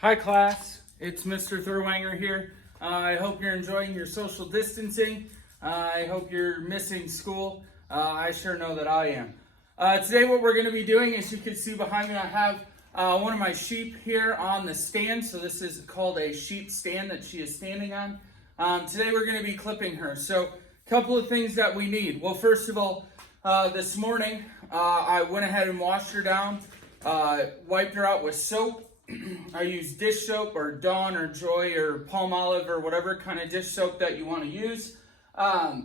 Hi class, it's Mr. Thurwanger here. I hope you're enjoying your social distancing. I hope you're missing school. I sure know that I am. Today what we're going to be doing, as you can see behind me, I have one of my sheep here on the stand. So this is called a sheep stand that she is standing on. Today we're going to be clipping her. So a couple of things that we need. Well, first of all, this morning I went ahead and washed her down, wiped her out with soap. I use dish soap or Dawn or Joy or Palmolive or whatever kind of dish soap that you want to use. I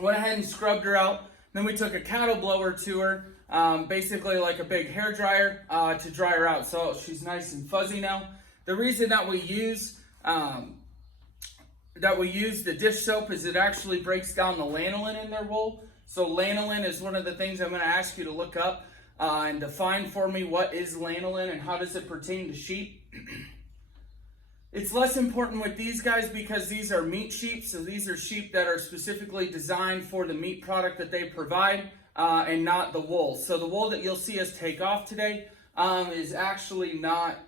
went ahead and scrubbed her out. Then we took a cattle blower to her, basically like a big hair dryer, to dry her out. So she's nice and fuzzy now. The reason that we use the dish soap is it actually breaks down the lanolin in their wool. So lanolin is one of the things I'm going to ask you to look up. And define for me what is lanolin and how does it pertain to sheep. It's less important with these guys because these are meat sheep, so these are sheep that are specifically designed for the meat product that they provide and not the wool. So the wool that you'll see us take off today is actually not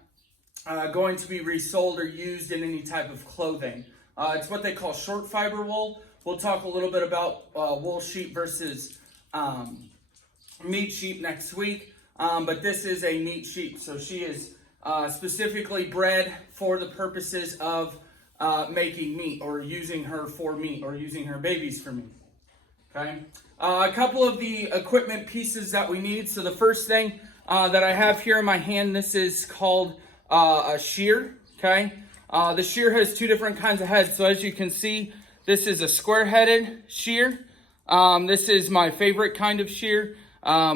going to be resold or used in any type of clothing. It's what they call short fiber wool. We'll talk a little bit about wool sheep versus meat sheep next week, but this is a meat sheep, so she is specifically bred for the purposes of making meat or using her for meat or using her babies for meat. Okay, a couple of the equipment pieces that we need. So the first thing that I have here in my hand, this is called a shear. Okay, the shear has two different kinds of heads. So as you can see, this is a square-headed shear. This is my favorite kind of shear.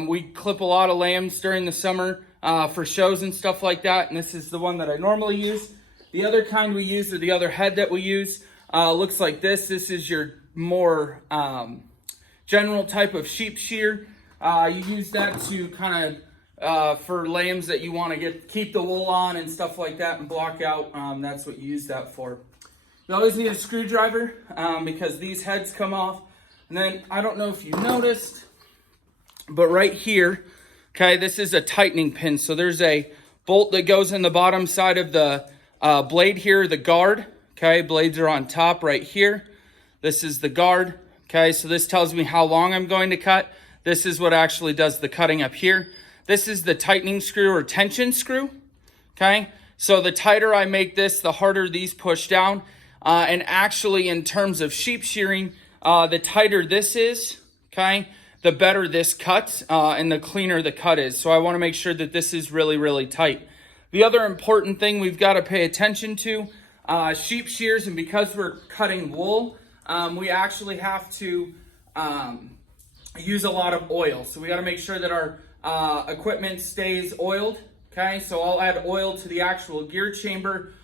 We clip a lot of lambs during the summer for shows and stuff like that, and this is the one that I normally use. The other kind we use, or the other head that we use, looks like this. This is your more general type of sheep shear. You use that to kind of for lambs that you want to keep the wool on and stuff like that and block out. That's what you use that for. You always need a screwdriver because these heads come off. And then I don't know if you noticed, but right here, okay, this is a tightening pin. So there's a bolt that goes in the bottom side of the blade here, the guard. Okay, blades are on top right here. This is the guard. Okay, so this tells me how long I'm going to cut. This is what actually does the cutting up here. This is the tightening screw or tension screw. Okay, so the tighter I make this, the harder these push down. And actually, in terms of sheep shearing, the tighter this is, okay, the better this cuts and the cleaner the cut is. So I want to make sure that this is really, really tight. The other important thing we've got to pay attention to, sheep shears, and because we're cutting wool, we actually have to use a lot of oil. So we got to make sure that our equipment stays oiled. Okay, so I'll add oil to the actual gear chamber,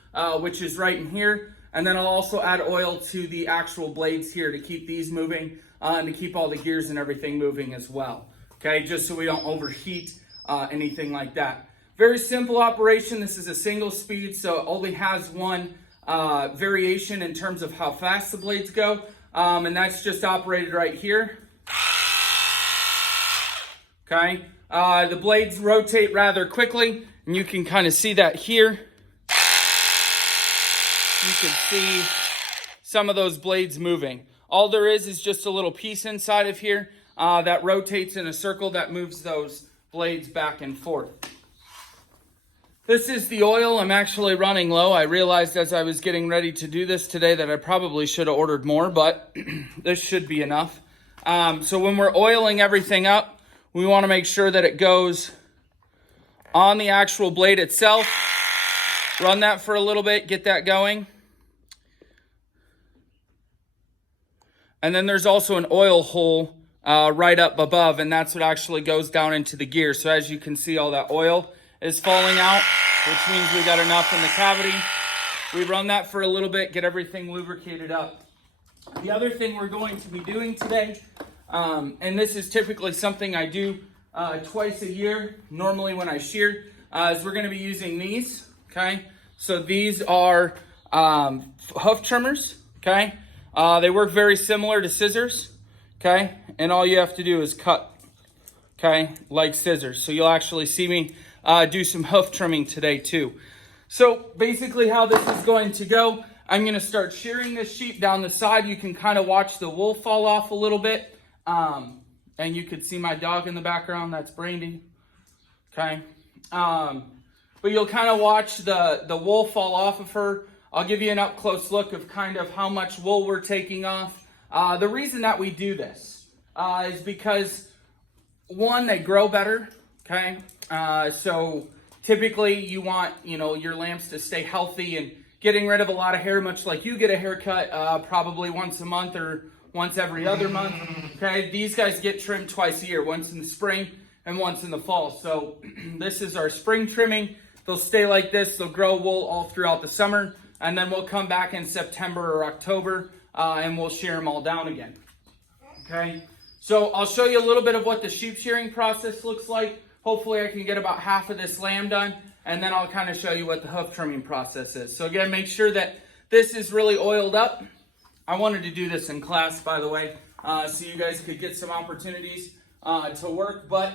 which is right in here. And then I'll also add oil to the actual blades here to keep these moving. And to keep all the gears and everything moving as well. Okay, just so we don't overheat anything like that. Very simple operation. This is a single speed, so it only has one variation in terms of how fast the blades go. And that's just operated right here. Okay, the blades rotate rather quickly, and you can kind of see that here. You can see some of those blades moving. All there is just a little piece inside of here that rotates in a circle that moves those blades back and forth. This is the oil. I'm actually running low. I realized as I was getting ready to do this today that I probably should have ordered more, but this should be enough. So when we're oiling everything up, we want to make sure that it goes on the actual blade itself. Run that for a little bit, get that going. And then there's also an oil hole right up above, and that's what actually goes down into the gear. So as you can see, all that oil is falling out, which means we got enough in the cavity. We run that for a little bit, get everything lubricated up. The other thing we're going to be doing today, and this is typically something I do twice a year, normally when I shear, is we're going to be using these, okay? So these are hoof trimmers, okay? They work very similar to scissors, okay? And all you have to do is cut, okay, like scissors. So you'll actually see me do some hoof trimming today too. So basically how this is going to go, I'm going to start shearing this sheep down the side. You can kind of watch the wool fall off a little bit. And you could see my dog in the background. That's Brandy. Okay. But you'll kind of watch the wool fall off of her. I'll give you an up close look of kind of how much wool we're taking off. The reason that we do this is because, one, they grow better. Okay. So typically you want, your lambs to stay healthy and getting rid of a lot of hair, much like you get a haircut probably once a month or once every other month. Okay, these guys get trimmed twice a year, once in the spring and once in the fall. So this is our spring trimming. They'll stay like this. They'll grow wool all throughout the summer, and then we'll come back in September or October and we'll shear them all down again. Okay, so I'll show you a little bit of what the sheep shearing process looks like. Hopefully I can get about half of this lamb done, and then I'll kind of show you what the hoof trimming process is. So again, make sure that this is really oiled up. I wanted to do this in class, by the way, so you guys could get some opportunities to work, but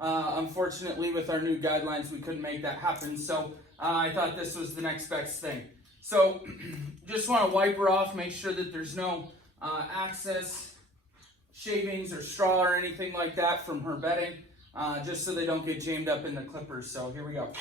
unfortunately with our new guidelines, we couldn't make that happen. So I thought this was the next best thing. So just want to wipe her off, make sure that there's no excess shavings or straw or anything like that from her bedding, just so they don't get jammed up in the clippers. So here we go.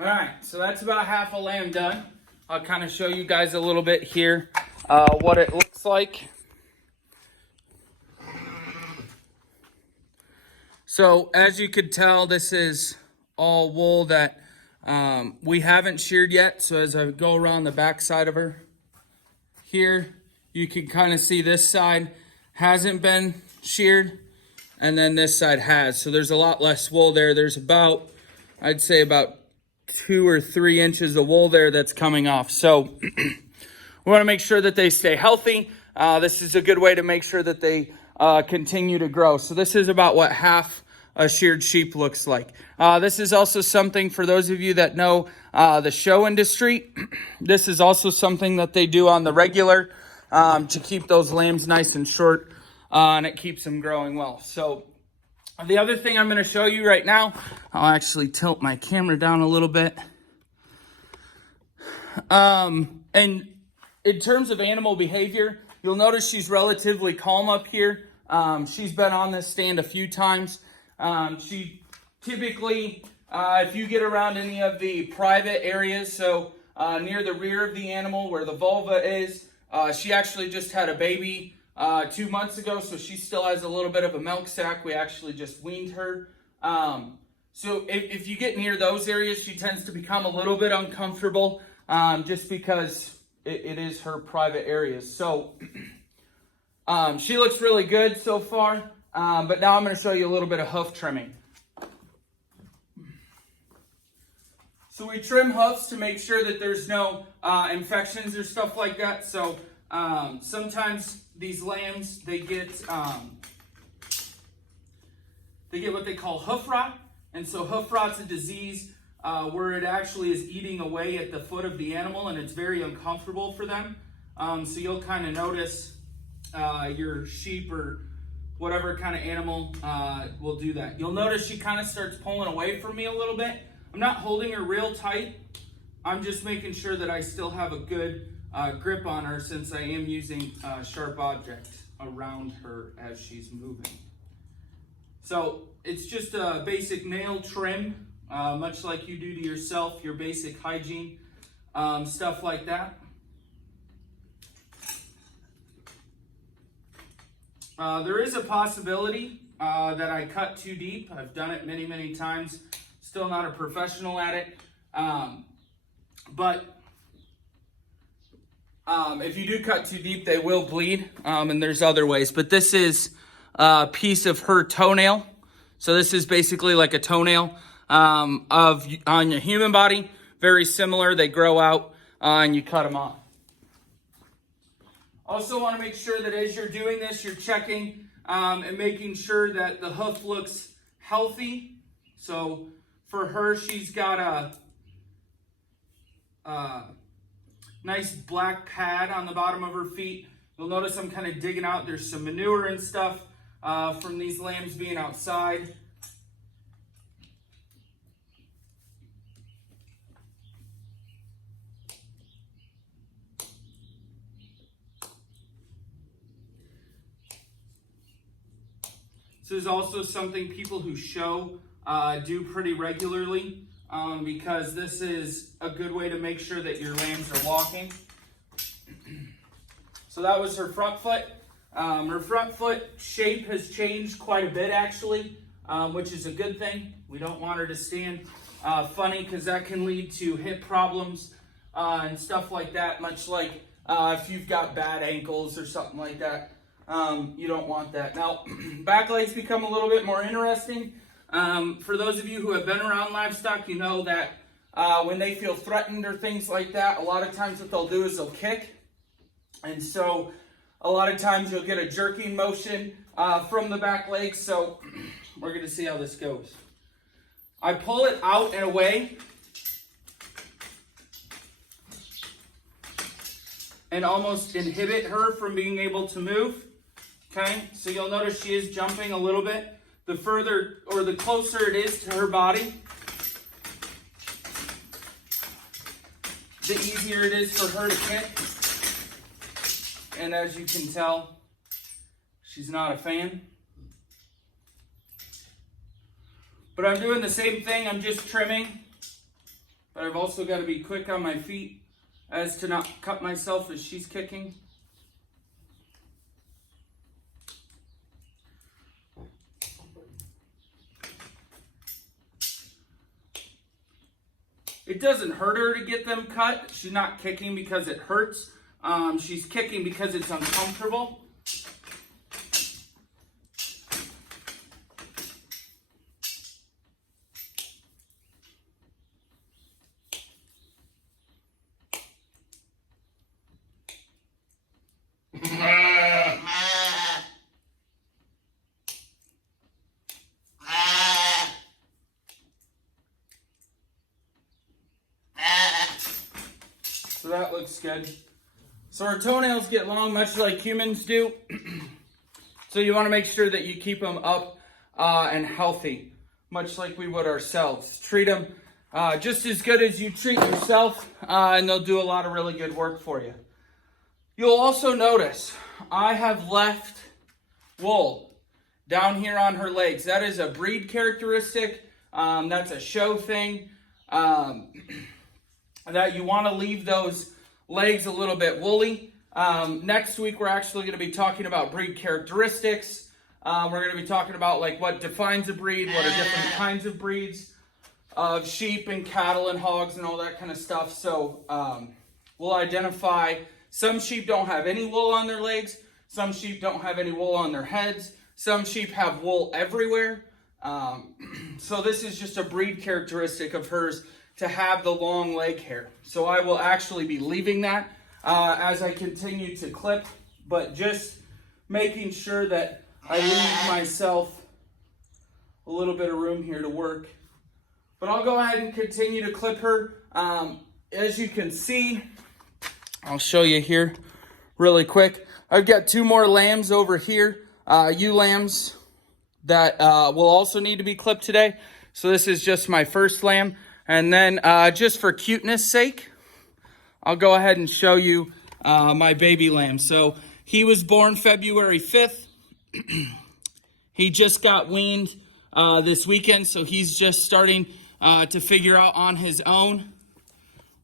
All right, so that's about half a lamb done. I'll kind of show you guys a little bit here what it looks like. So as you could tell, this is all wool that We haven't sheared yet, so as I go around the back side of her here, you can kind of see this side hasn't been sheared, and then this side has. So there's a lot less wool there. There's about, I'd say about 2 or 3 inches of wool there that's coming off. So we want to make sure that they stay healthy. This is a good way to make sure that they continue to grow. So this is about what half a sheared sheep looks like. This is also something for those of you that know the show industry. This is also something that they do on the regular to keep those lambs nice and short, and it keeps them growing well. So the other thing I'm going to show you right now, I'll actually tilt my camera down a little bit. And in terms of animal behavior, you'll notice she's relatively calm up here. She's been on this stand a few times. She typically, if you get around any of the private areas, so near the rear of the animal where the vulva is, she actually just had a baby 2 months ago, so she still has a little bit of a milk sac. We actually just weaned her. So if you get near those areas, she tends to become a little bit uncomfortable just because it is her private areas. So she looks really good so far, but now I'm going to show you a little bit of hoof trimming. So we trim hoofs to make sure that there's no infections or stuff like that. So sometimes these lambs, they get what they call hoof rot. And so hoof rot's a disease where it actually is eating away at the foot of the animal, and it's very uncomfortable for them. So you'll kind of notice your sheep or whatever kind of animal will do that. You'll notice she kind of starts pulling away from me a little bit. I'm not holding her real tight. I'm just making sure that I still have a good grip on her, since I am using a sharp object around her as she's moving. So it's just a basic nail trim, much like you do to yourself, your basic hygiene, stuff like that. There is a possibility that I cut too deep. I've done it many, many times. Still not a professional at it. But if you do cut too deep, they will bleed. And there's other ways. But this is a piece of her toenail. So this is basically like a toenail on a human body. Very similar. They grow out and you cut them off. Also want to make sure that as you're doing this, you're checking and making sure that the hoof looks healthy. So for her, she's got a nice black pad on the bottom of her feet. You'll notice I'm kind of digging out. There's some manure and stuff from these lambs being outside. This is also something people who show do pretty regularly because this is a good way to make sure that your lambs are walking. So that was her front foot. Her front foot shape has changed quite a bit actually, which is a good thing. We don't want her to stand funny because that can lead to hip problems and stuff like that, much like if you've got bad ankles or something like that. You don't want that. Now, back legs become a little bit more interesting. For those of you who have been around livestock, you know that when they feel threatened or things like that, a lot of times what they'll do is they'll kick. And so a lot of times you'll get a jerking motion from the back legs. So we're going to see how this goes. I pull it out and away. And almost inhibit her from being able to move. Okay, so you'll notice she is jumping a little bit. The further or the closer it is to her body, the easier it is for her to kick. And as you can tell, she's not a fan. But I'm doing the same thing, I'm just trimming. But I've also got to be quick on my feet as to not cut myself as she's kicking. It doesn't hurt her to get them cut. She's not kicking because it hurts. She's kicking because it's uncomfortable. So that looks good. So our toenails get long, much like humans do. So you want to make sure that you keep them up and healthy, much like we would ourselves. Treat them just as good as you treat yourself, and they'll do a lot of really good work for you. You'll also notice I have left wool down here on her legs. That is a breed characteristic. That's a show thing. That you want to leave those legs a little bit woolly. Next week, we're actually going to be talking about breed characteristics. We're going to be talking about like what defines a breed, what are different kinds of breeds of sheep and cattle and hogs and all that kind of stuff. So we'll identify some sheep don't have any wool on their legs. Some sheep don't have any wool on their heads. Some sheep have wool everywhere. So this is just a breed characteristic of hers to have the long leg hair. So I will actually be leaving that as I continue to clip, but just making sure that I leave myself a little bit of room here to work. But I'll go ahead and continue to clip her. As you can see, I'll show you here really quick. I've got 2 more lambs over here, ewe lambs that will also need to be clipped today. So this is just my first lamb. And then just for cuteness sake, I'll go ahead and show you my baby lamb. So he was born February 5th. He just got weaned this weekend, so he's just starting to figure out on his own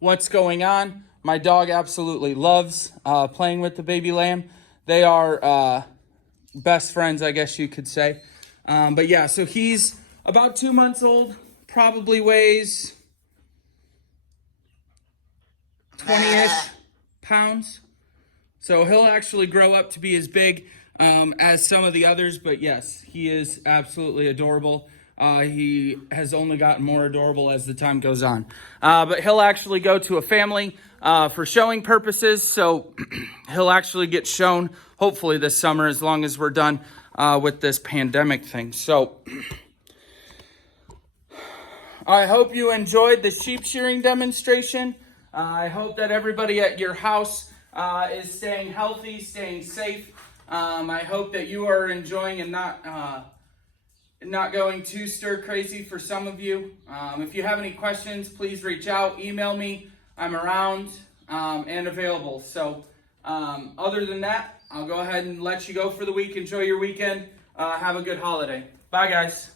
what's going on. My dog absolutely loves playing with the baby lamb. They are best friends, I guess you could say. But yeah, so he's about 2 months old, probably weighs 20-ish pounds. So he'll actually grow up to be as big as some of the others. But yes, he is absolutely adorable. He has only gotten more adorable as the time goes on. But he'll actually go to a family for showing purposes. So he'll actually get shown hopefully this summer as long as we're done with this pandemic thing. So I hope you enjoyed the sheep shearing demonstration. I hope that everybody at your house is staying healthy, staying safe. I hope that you are enjoying and not going too stir crazy for some of you. If you have any questions, please reach out, email me. I'm around and available. So other than that, I'll go ahead and let you go for the week. Enjoy your weekend. Have a good holiday. Bye, guys.